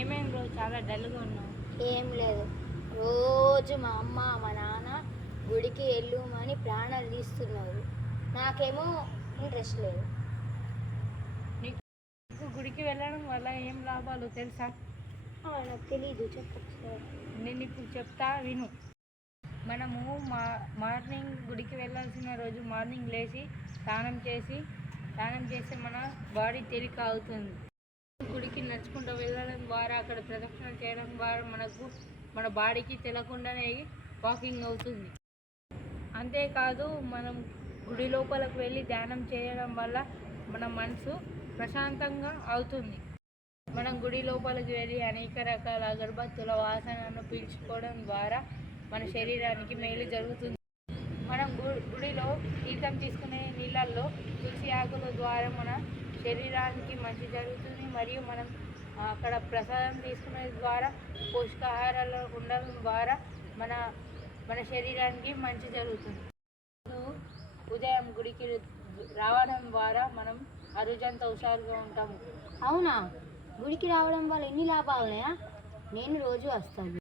ఏమేం రోజు చాలా డల్గా ఉన్నావు? ఏం లేదు, రోజు మా అమ్మ మా నాన్న గుడికి వెళ్ళమని ప్రాణాలు తీస్తున్నారు. నాకేమో ఇంట్రెస్ట్ లేదు. నీకు గుడికి వెళ్ళడం వల్ల ఏం లాభాలు తెలుసా? నాకు తెలీదు, చెప్పు. నేను ఇప్పుడు చెప్తా విను. మనము మార్నింగ్ గుడికి వెళ్ళాల్సిన రోజు మార్నింగ్ లేచి స్నానం చేస్తే మన బాడీ తేలిక అవుతుంది. గుడికి నడుచుకుంటూ వెళ్ళడం ద్వారా అక్కడ ప్రదక్షిణ చేయడం ద్వారా మన బాడీకి తెలియకుండానే వాకింగ్ అవుతుంది. అంతేకాదు మనం గుడి లోపలికి వెళ్ళి ధ్యానం చేయడం వల్ల మన మనసు ప్రశాంతంగా అవుతుంది. మనం గుడి లోపలికి వెళ్ళి అనేక రకాల అగరబత్తుల వాసనను పీల్చుకోవడం ద్వారా మన శరీరానికి మేలు జరుగుతుంది. మనం గుడిలో తీర్థం తీసుకునే నీళ్ళల్లో తులసి ఆకుల ద్వారా మన శరీరానికి మంచి జరుగుతుంది. మరియు మనం అక్కడ ప్రసాదం తీసుకునే ద్వారా పోషకాహారాలు ఉండడం ద్వారా మన శరీరానికి మంచి జరుగుతుంది. ఉదయం గుడికి రావడం ద్వారా మనం ఆ రోజంతా హుషారుగా ఉంటాము. అవునా? గుడికి రావడం వల్ల ఎన్ని లాభాలు ఉన్నాయా? నేను రోజు వస్తాను.